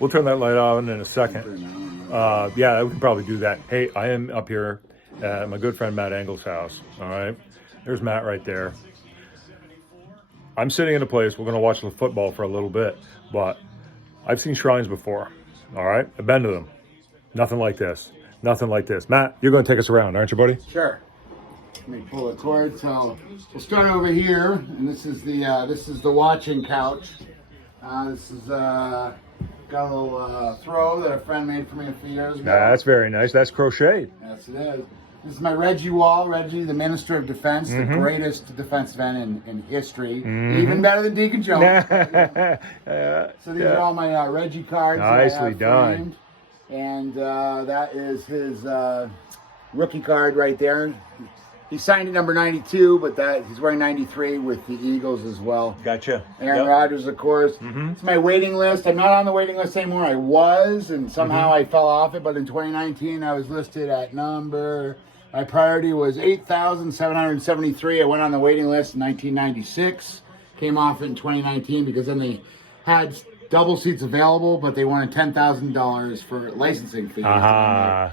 We'll turn that light on in a second. Yeah, we can probably do that. Hey, I am up here at my good friend Matt Engel's house. All right. There's Matt right there. I'm sitting in a place, we're going to watch the football for a little bit, but I've seen shrines before. All right. I've been to them. Nothing like this. Nothing like this. Matt, you're going to take us around, aren't you, buddy? Sure. Let me pull the cord. So we'll start over here, and this is the watching couch. This is got a little throw that a friend made for me a few years ago. That's very nice. That's crocheted. Yes, it is. This is my Reggie Wall. Reggie, the Minister of Defense, the greatest defensive end in history. Even better than Deacon Jones. So these are all my Reggie cards. Nicely done. Framed. And that is his rookie card right there. He signed it number 92, but he's wearing 93 with the Eagles as well. Gotcha. Aaron Rodgers, of course. It's my waiting list. I'm not on the waiting list anymore. I was, and somehow I fell off it. But in 2019, I was listed at my priority was 8,773. I went on the waiting list in 1996. Came off it in 2019 because then they had double seats available, but they wanted $10,000 for licensing fees. No, Yeah.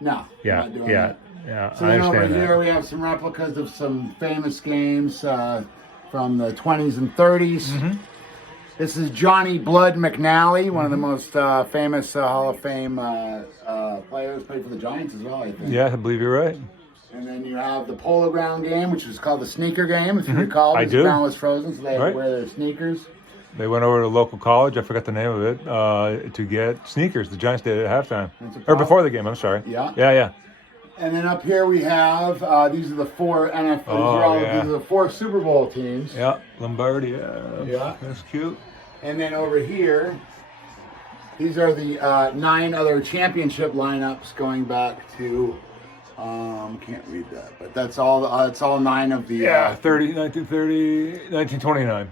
I'm not doing Yeah. that. Yeah. So I then over understand here that. we have some replicas of some famous games from the 20s and 30s. This is Johnny Blood McNally, one of the most famous Hall of Fame players. Played for the Giants as well, I think. Yeah, I believe you're right. And then you have the Polo Ground game, which was called the sneaker game, if you recall. I The do. ground was frozen, so they had Right. to wear their sneakers. They went over to a local college, I forgot the name of it, to get sneakers. The Giants did it at halftime. Or before the game, I'm sorry. Yeah. Yeah. And then up here we have, these are the four NFL, yeah. these are the four Super Bowl teams. Yeah, Lombardi. Yeah. That's cute. And then over here, these are the 9 other championship lineups going back to, can't read that, but that's all. It's all 9 of the. 1930, 1929.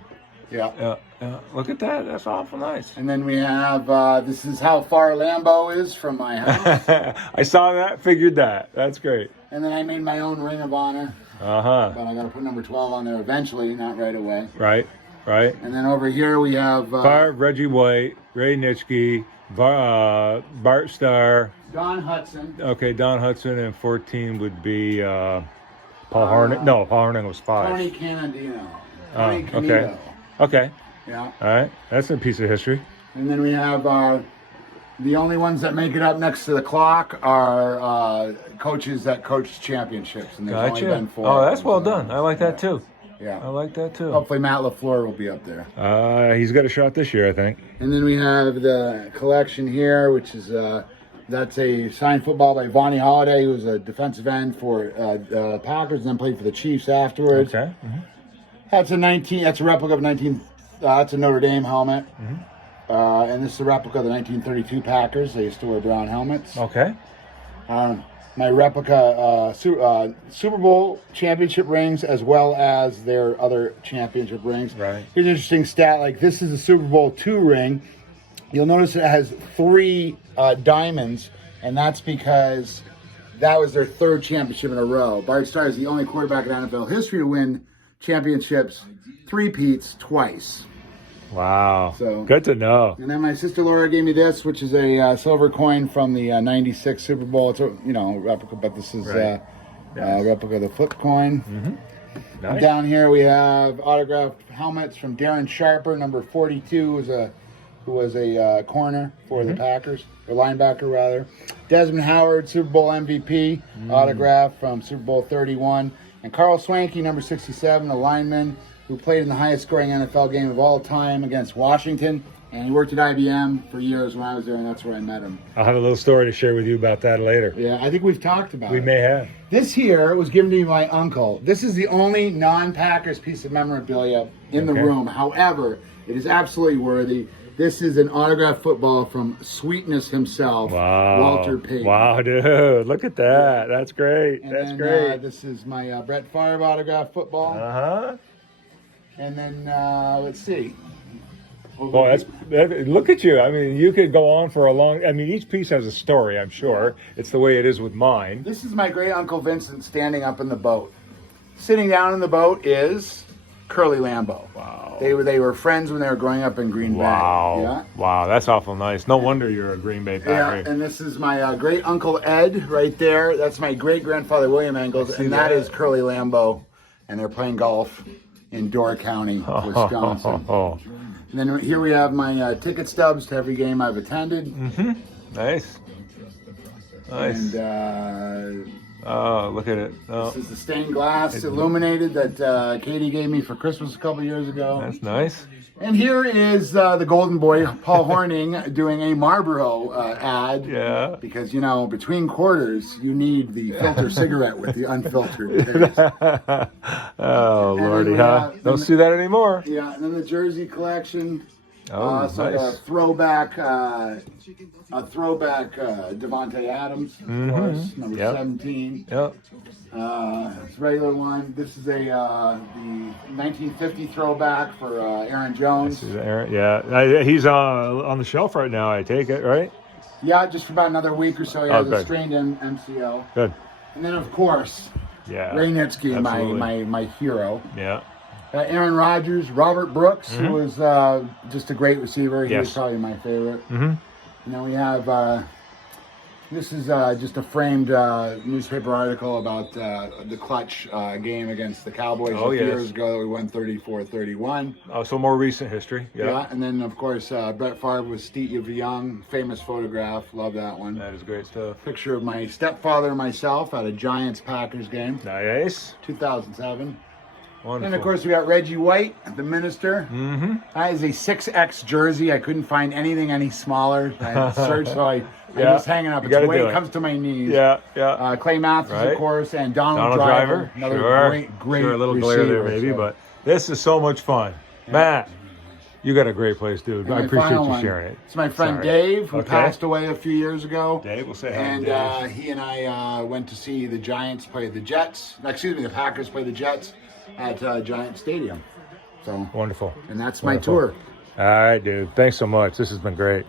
Yeah. Yeah. Look at that. That's awful nice. And then we have. This is how far Lambeau is from my house. I saw that, figured that. That's great. And then I made my own Ring of Honor, but I got to put number 12 on there eventually, not right away. Right. And then over here we have Reggie White, Ray Nitschke, Bart Starr. Don Hudson. Okay, Don Hudson, and 14 would be Paul Harning. No, Paul Harning was 5. Tony Canadino. Tony okay. Canito. Okay. Yeah. All right. That's a piece of history. And then we have the only ones that make it up next to the clock are coaches that coach championships, and there's only Gotcha. been 4. Oh, that's well done. I like that too. I Yeah. like that too. Hopefully Matt LaFleur will be up there. He's got a shot this year, I think. And then we have the collection here, which is that's a signed football by Vonnie Holiday, who was a defensive end for the Packers, and then played for the Chiefs afterwards. Okay. That's a replica of 19. That's a Notre Dame helmet. And this is a replica of the 1932 Packers. They used to wear brown helmets. Okay. My replica Super Bowl championship rings, as well as their other championship rings. Right. Here's an interesting stat. Like, this is a Super Bowl II ring. You'll notice it has 3 diamonds, and that's because that was their 3rd championship in a row. Bart Starr is the only quarterback in NFL history to win championships 3-peats twice. Wow. So good to know. And then my sister Laura gave me this, which is a silver coin from the '96 Super Bowl. It's a replica, but this is Right. replica of the flip coin. Nice. Down here we have autographed helmets from Darren Sharper, number 42, who was a corner for the Packers, or linebacker rather. Desmond Howard, Super Bowl MVP, autograph from Super Bowl 31. And Carl Swanky, number 67, a lineman who played in the highest scoring NFL game of all time against Washington. And he worked at IBM for years when I was there, and that's where I met him. I'll have a little story to share with you about that later. Yeah, I think we've talked about it. We may have. This here was given to me by my uncle. This is the only non-Packers piece of memorabilia in the room. However, it is absolutely worthy. This is an autographed football from Sweetness himself, Wow. Walter Payton. Wow, dude. Look at that. That's great. And That's then, great. this is my Brett Favre autographed football. Uh-huh. And then, let's see. Well, look at you. I mean, you could go on for a long... I mean, each piece has a story, I'm sure. It's the way it is with mine. This is my great uncle Vincent standing up in the boat. Sitting down in the boat is Curly Lambeau. Wow. They were friends when they were growing up in Green Bay. Wow. Yeah. Wow, that's awful nice. No wonder you're a Green Bay Yeah, Packer. and this is my great uncle Ed right there. That's my great grandfather William Engels, and that is Curly Lambeau, and they're playing golf in Door County, Wisconsin. And then here we have my ticket stubs to every game I've attended. Nice. Nice. And oh, look at it. Oh, this is the stained glass illuminated that Katie gave me for Christmas a couple years ago. that's nice. And here is the golden boy, Paul Horning, doing a Marlboro ad. Yeah. Because, you know, between quarters, you need the filter cigarette with the unfiltered taste. Oh, then Lordy, we huh? have- Don't see that anymore. Yeah, and then the jersey collection. Oh, So nice. a throwback Devontae Adams, of course, number Yep. 17. Yep. It's a regular one. This is the 1950 throwback for Aaron Jones. Yeah. He's on the shelf right now, I take it, right? Yeah, just for about another week or so. He has a Okay. strained MCL. Good. And then, of course, Yeah. Ray Nitsky, Absolutely. my hero. Yeah. Aaron Rodgers, Robert Brooks, who was just a great receiver. He was Yes. probably my favorite. Mm-hmm. And then we have, this is just a framed newspaper article about the clutch game against the Cowboys Oh, a few yes. years ago that we won 34-31. Oh, so more recent history. Yeah, and then, of course, Brett Favre with Steve Young, famous photograph. Love that one. That is great stuff. Picture of my stepfather and myself at a Giants-Packers game, Nice. 2007. Wonderful. And of course, we got Reggie White, the minister. Mm-hmm. That is a 6X jersey. I couldn't find anything any smaller. I searched, so I'm Yeah, just hanging up. you It's gotta way do it it. comes to my knees. Yeah, yeah. Clay Matthews, Right. of course, and Donald Donald Driver. Driver. Another Sure. great Sure, a little glare there receiver, maybe, so. but this is so much fun. Matt, you got a great place, dude. And I my appreciate final you one, sharing it. It's my friend Sorry. Dave, who Okay. passed away a few years ago. Dave, we'll say hi to And Dave. he and I went to see the Giants play the Jets. Excuse me, the Packers play the Jets at Giant Stadium. So, Wonderful. and that's my Wonderful. tour. All right, dude. Thanks so much. This has been great.